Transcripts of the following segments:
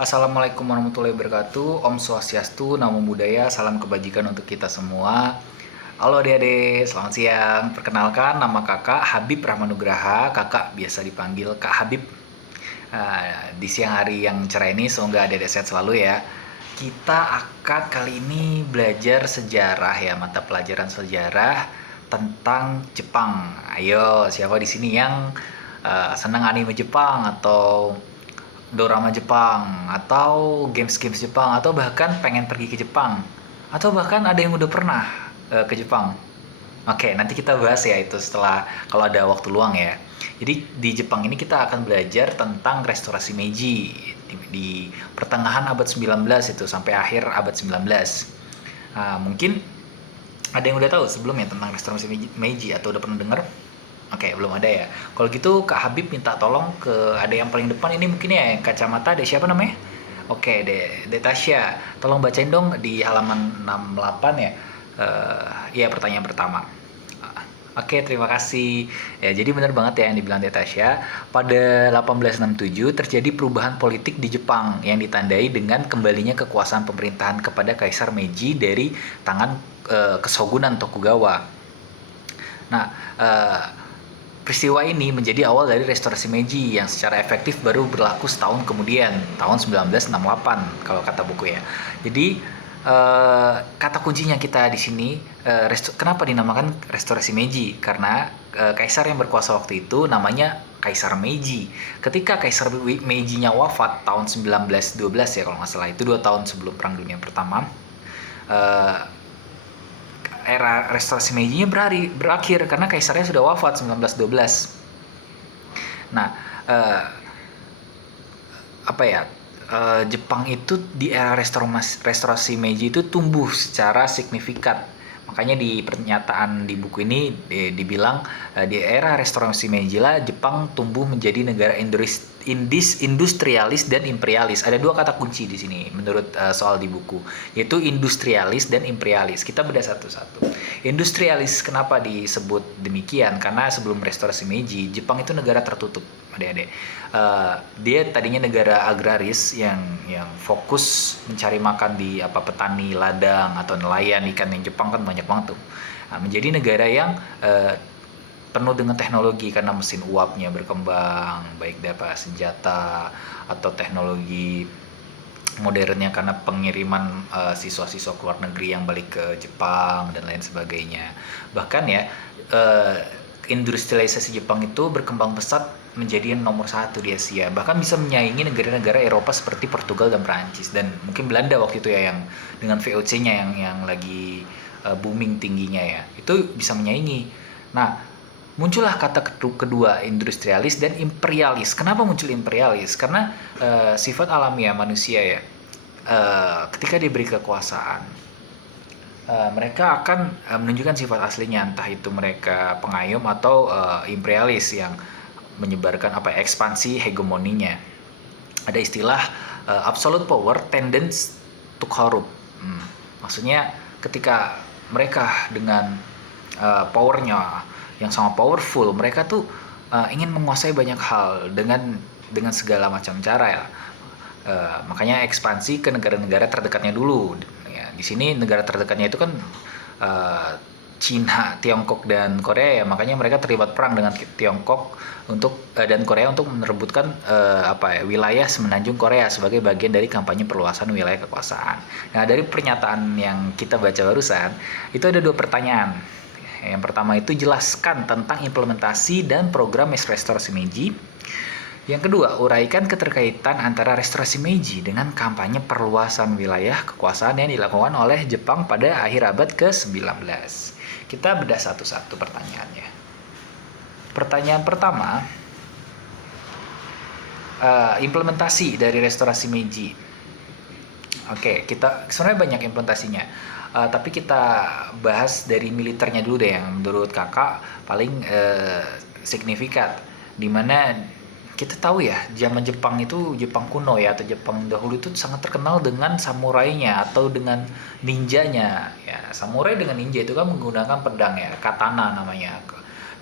Assalamualaikum warahmatullahi wabarakatuh. Om Swastiastu, Namo Buddhaya, salam kebajikan untuk kita semua. Halo adik-adik, selamat siang. Perkenalkan, nama kakak Habib Rahmanugraha. Kakak biasa dipanggil Kak Habib. Di siang hari yang cerah ini, semoga adik-adik sehat selalu ya. Kita akan kali ini belajar sejarah ya, mata pelajaran sejarah tentang Jepang. Ayo, siapa di sini yang senang anime Jepang atau dorama Jepang atau games-games Jepang atau bahkan pengen pergi ke Jepang atau bahkan ada yang udah pernah ke Jepang. Oke, nanti kita bahas ya itu setelah kalau ada waktu luang ya. Jadi di Jepang ini kita akan belajar tentang restorasi Meiji di pertengahan abad 19 itu sampai akhir abad 19. Mungkin ada yang udah tahu sebelumnya tentang restorasi Meiji atau udah pernah dengar? Oke, belum ada ya. Kalau gitu Kak Habib minta tolong ke ada yang paling depan ini mungkin ya yang kacamata, ada siapa namanya? Oke, De Tasya. Tolong bacain dong di halaman 68 ya. Iya, pertanyaan pertama. Oke, terima kasih. Ya, jadi benar banget ya yang dibilang De Tasya. Pada 1867 terjadi perubahan politik di Jepang yang ditandai dengan kembalinya kekuasaan pemerintahan kepada Kaisar Meiji dari tangan Kesogunan Tokugawa. Nah, peristiwa ini menjadi awal dari restorasi Meiji yang secara efektif baru berlaku setahun kemudian, tahun 1968 kalau kata buku ya. Jadi kata kuncinya kita di sini, kenapa dinamakan restorasi Meiji? Karena kaisar yang berkuasa waktu itu namanya Kaisar Meiji. Ketika Kaisar Meiji-nya wafat tahun 1912 ya kalau nggak salah, itu 2 tahun sebelum Perang Dunia Pertama. Era restorasi Meiji-nya berakhir karena kaisarnya sudah wafat 1912. Nah, Jepang itu di era restorasi Meiji itu tumbuh secara signifikan. Makanya di pernyataan di buku ini dibilang di era restorasi Meiji lah Jepang tumbuh menjadi negara industrialis dan imperialis. Ada 2 kata kunci di sini menurut soal di buku, yaitu industrialis dan imperialis. Kita bedah satu-satu. Industrialis kenapa disebut demikian? Karena sebelum restorasi Meiji, Jepang itu negara tertutup, adik-adik. Dia tadinya negara agraris yang fokus mencari makan di petani ladang atau nelayan ikan, yang Jepang kan banyak banget tuh. Menjadi negara yang penuh dengan teknologi karena mesin uapnya berkembang, baik dapat senjata atau teknologi modernnya karena pengiriman siswa-siswa ke luar negeri yang balik ke Jepang dan lain sebagainya. Bahkan ya industrialisasi Jepang itu berkembang pesat menjadi nomor 1 di Asia, bahkan bisa menyaingi negara-negara Eropa seperti Portugal dan Prancis dan mungkin Belanda waktu itu ya, yang dengan VOC-nya yang lagi booming tingginya ya, itu bisa menyaingi. Nah, muncullah kata kedua, industrialis dan imperialis. Kenapa muncul imperialis? Karena sifat alamiah manusia ya, ketika diberi kekuasaan, mereka akan menunjukkan sifat aslinya, entah itu mereka pengayom atau imperialis yang menyebarkan ekspansi hegemoninya. Ada istilah absolute power tends to corrupt. Maksudnya ketika mereka dengan powernya yang sangat powerful, mereka tuh ingin menguasai banyak hal dengan segala macam cara ya. Makanya ekspansi ke negara-negara terdekatnya dulu. Ya, di sini negara terdekatnya itu kan Cina, Tiongkok dan Korea ya. Makanya mereka terlibat perang dengan Tiongkok dan Korea untuk merebutkan wilayah semenanjung Korea sebagai bagian dari kampanye perluasan wilayah kekuasaan. Nah, dari pernyataan yang kita baca barusan, itu ada 2 pertanyaan. Yang pertama itu jelaskan tentang implementasi dan program restorasi Meiji. Yang kedua, uraikan keterkaitan antara restorasi Meiji dengan kampanye perluasan wilayah kekuasaan yang dilakukan oleh Jepang pada akhir abad ke-19. Kita bedah satu-satu pertanyaannya. Pertanyaan pertama, implementasi dari restorasi Meiji. Oke, kita sebenarnya banyak implementasinya. Tapi kita bahas dari militernya dulu deh, yang menurut kakak paling signifikan. Dimana kita tahu ya, zaman Jepang itu, Jepang kuno ya, atau Jepang dahulu itu sangat terkenal dengan samurainya atau dengan ninjanya. Ya, samurai dengan ninja itu kan menggunakan pedang ya, katana namanya.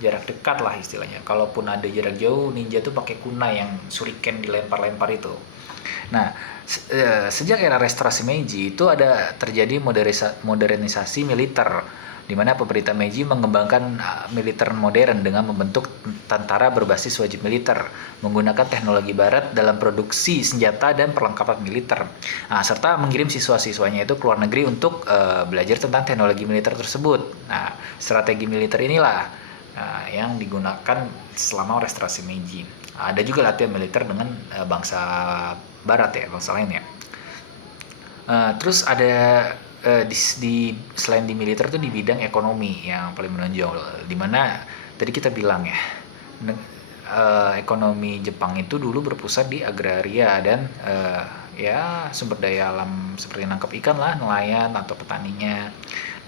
Jarak dekat lah istilahnya. Kalaupun ada jarak jauh, ninja itu pakai kunai yang shuriken dilempar-lempar itu. Nah, Sejak era restorasi Meiji itu ada terjadi modernisasi militer, di mana pemerintah Meiji mengembangkan militer modern dengan membentuk tentara berbasis wajib militer, menggunakan teknologi barat dalam produksi senjata dan perlengkapan militer. Nah, serta mengirim siswa-siswanya itu ke luar negeri untuk belajar tentang teknologi militer tersebut. Nah, strategi militer inilah yang digunakan selama restorasi Meiji. Ada juga latihan militer dengan bangsa barat ya, bangsa lain ya. Terus ada selain di militer tuh di bidang ekonomi yang paling menonjol, dimana tadi kita bilang ya, ekonomi Jepang itu dulu berpusat di agraria dan ya sumber daya alam seperti nangkap ikan lah, nelayan atau petaninya.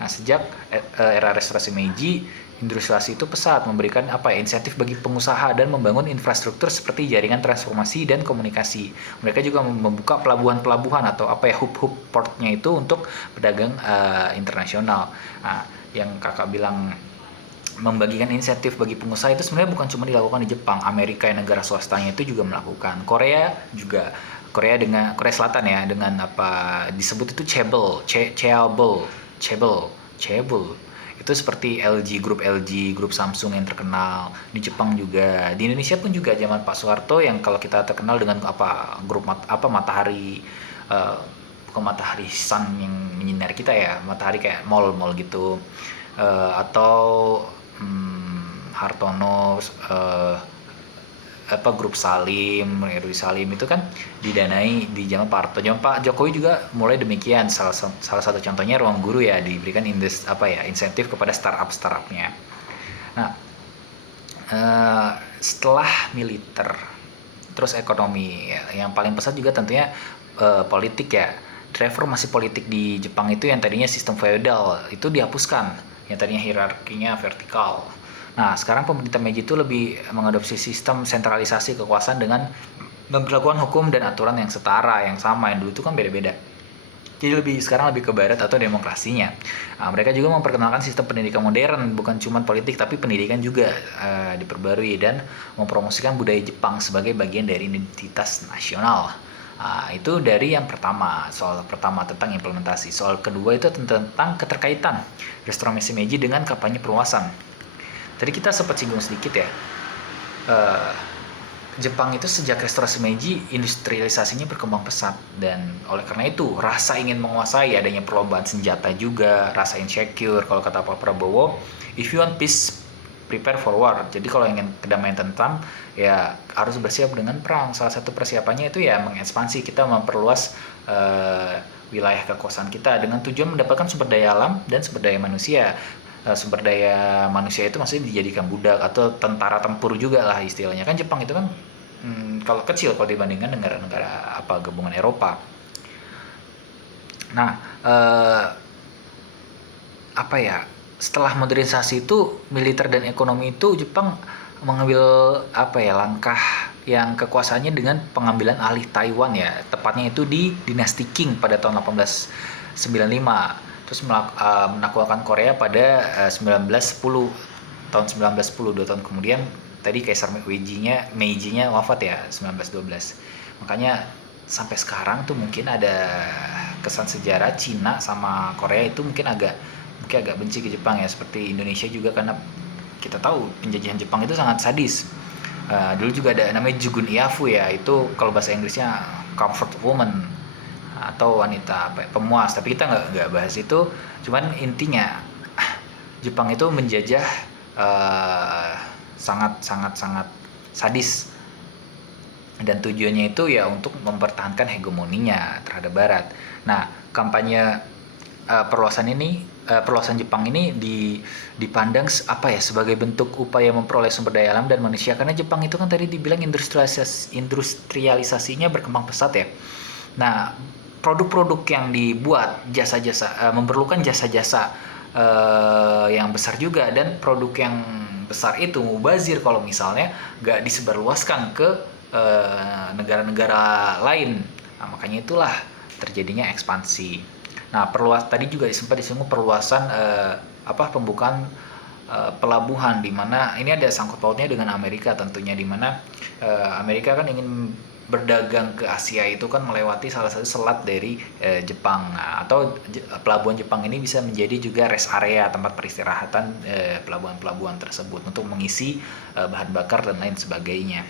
Nah, sejak era restorasi Meiji, industrialisasi itu pesat, memberikan insentif bagi pengusaha dan membangun infrastruktur seperti jaringan transformasi dan komunikasi. Mereka juga membuka pelabuhan-pelabuhan atau hub-hub portnya itu untuk pedagang internasional. Nah, yang kakak bilang membagikan insentif bagi pengusaha itu sebenarnya bukan cuma dilakukan di Jepang, Amerika yang negara swastanya itu juga melakukan. Korea juga, Korea Selatan ya, dengan disebut itu chaebol itu seperti LG, grup Samsung yang terkenal. Di Jepang juga, di Indonesia pun juga zaman Pak Soeharto yang kalau kita terkenal dengan grup Matahari, bukan Matahari Sun yang menyinari kita ya, Matahari kayak mall gitu, atau Hartono, grup Salim, Rudi Salim itu kan didanai di zaman Pak Harto. Zaman Pak Jokowi juga mulai demikian. Salah satu contohnya Ruang Guru ya, diberikan insentif kepada startupnya. Nah, setelah militer, terus ekonomi ya, yang paling pesat juga tentunya politik ya. Reformasi politik di Jepang itu yang tadinya sistem feodal itu dihapuskan, yang tadinya hierarkinya vertikal. Nah, sekarang pemerintah Meiji itu lebih mengadopsi sistem sentralisasi kekuasaan dengan memperlakukan hukum dan aturan yang setara, yang sama. Yang dulu itu kan beda-beda. Jadi sekarang lebih ke barat atau demokrasinya. Nah, mereka juga memperkenalkan sistem pendidikan modern, bukan cuma politik tapi pendidikan juga diperbarui dan mempromosikan budaya Jepang sebagai bagian dari identitas nasional. Itu dari yang pertama, soal pertama tentang implementasi. Soal kedua itu tentang keterkaitan restorasi Meiji dengan kampanye perluasan. Tadi kita sempat singgung sedikit ya, Jepang itu sejak restorasi Meiji industrialisasinya berkembang pesat, dan oleh karena itu rasa ingin menguasai, adanya perlombaan senjata juga, rasa insecure. Kalau kata Pak Prabowo, if you want peace prepare for war. Jadi kalau ingin kedamaian tentram ya harus bersiap dengan perang. Salah satu persiapannya itu ya mengekspansi, kita memperluas wilayah kekuasaan kita dengan tujuan mendapatkan sumber daya alam dan sumber daya manusia. Sumber daya manusia itu maksudnya dijadikan budak atau tentara tempur juga lah istilahnya. Kan Jepang itu kan kalau kecil kalau dibandingkan negara-negara gabungan Eropa. Nah, setelah modernisasi itu militer dan ekonomi itu Jepang mengambil langkah yang kekuasaannya dengan pengambilan alih Taiwan ya, tepatnya itu di dinasti Qing pada tahun 1895. Terus menaklukkan Korea pada 1910, tahun 1910, 2 tahun kemudian tadi Kaisar Meiji-nya wafat ya 1912. Makanya sampai sekarang tuh mungkin ada kesan sejarah Cina sama Korea itu mungkin agak benci ke Jepang ya, seperti Indonesia juga, karena kita tahu penjajahan Jepang itu sangat sadis. Dulu juga ada namanya Jugun Iafu ya, itu kalau bahasa Inggrisnya comfort woman atau wanita pemuas, tapi kita nggak bahas itu. Cuman intinya Jepang itu menjajah sangat sadis, dan tujuannya itu ya untuk mempertahankan hegemoninya terhadap Barat. Nah, kampanye perluasan Jepang ini dipandang sebagai bentuk upaya memperoleh sumber daya alam dan manusia, karena Jepang itu kan tadi dibilang industrialisasinya berkembang pesat ya. Nah, produk-produk yang dibuat, jasa-jasa memerlukan jasa-jasa yang besar juga, dan produk yang besar itu mubazir kalau misalnya nggak disebarluaskan ke negara-negara lain. Nah, makanya itulah terjadinya ekspansi. Nah, tadi juga sempat disinggung perluasan pembukaan pelabuhan, di mana ini ada sangkut pautnya dengan Amerika tentunya, di mana Amerika kan ingin berdagang ke Asia itu kan melewati salah satu selat dari Jepang. Nah, atau pelabuhan Jepang ini bisa menjadi juga rest area tempat peristirahatan pelabuhan-pelabuhan tersebut untuk mengisi bahan bakar dan lain sebagainya.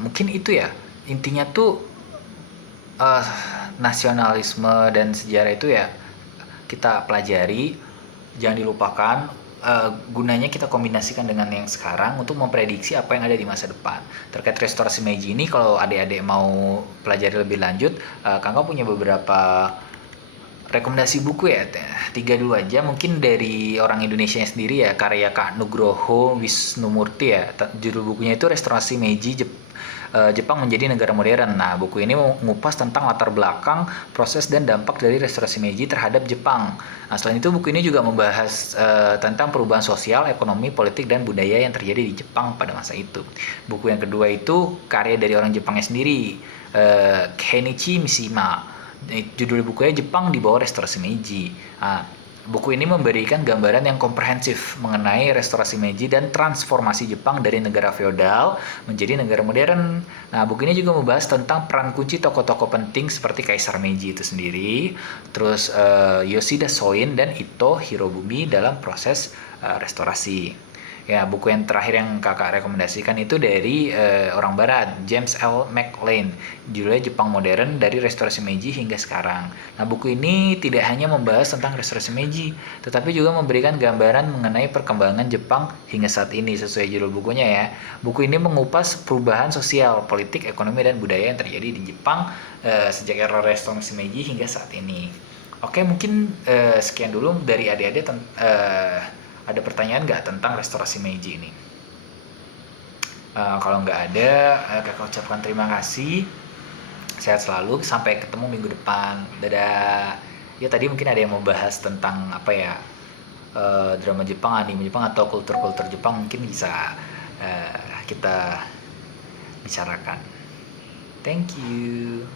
Mungkin itu ya intinya tuh, eh, nasionalisme dan sejarah itu ya kita pelajari, jangan dilupakan. Gunanya kita kombinasikan dengan yang sekarang untuk memprediksi apa yang ada di masa depan. Terkait restorasi Meiji ini, kalau adik-adik mau pelajari lebih lanjut, kakak punya beberapa rekomendasi buku ya, tiga dulu aja mungkin dari orang Indonesia sendiri ya, karya Kak Nugroho Wisnumurti ya. Judul bukunya itu Restorasi Meiji Jepang menjadi negara modern. Nah, buku ini mengupas tentang latar belakang, proses dan dampak dari restorasi Meiji terhadap Jepang. Nah, selain itu buku ini juga membahas tentang perubahan sosial, ekonomi, politik dan budaya yang terjadi di Jepang pada masa itu. Buku yang kedua itu karya dari orang Jepangnya sendiri, Kenichi Mishima. Judul bukunya Jepang di bawah restorasi Meiji. Nah, buku ini memberikan gambaran yang komprehensif mengenai restorasi Meiji dan transformasi Jepang dari negara feodal menjadi negara modern. Nah, buku ini juga membahas tentang peran kunci tokoh-tokoh penting seperti Kaisar Meiji itu sendiri, terus Yoshida Soin dan Ito Hirobumi dalam proses restorasi. Ya, buku yang terakhir yang kakak rekomendasikan itu dari orang Barat, James L. McLean, judulnya Jepang Modern dari Restorasi Meiji hingga sekarang. Nah, buku ini tidak hanya membahas tentang restorasi Meiji, tetapi juga memberikan gambaran mengenai perkembangan Jepang hingga saat ini sesuai judul bukunya ya. Buku ini mengupas perubahan sosial, politik, ekonomi, dan budaya yang terjadi di Jepang sejak era restorasi Meiji hingga saat ini. Oke, mungkin sekian dulu dari adik-adik. Ada pertanyaan nggak tentang restorasi Meiji ini? Kalau nggak ada, kakak ucapkan terima kasih. Sehat selalu, sampai ketemu minggu depan. Dadah. Ya, tadi mungkin ada yang mau bahas tentang apa ya, drama Jepang, anime Jepang, atau kultur-kultur Jepang, mungkin bisa kita bicarakan. Thank you.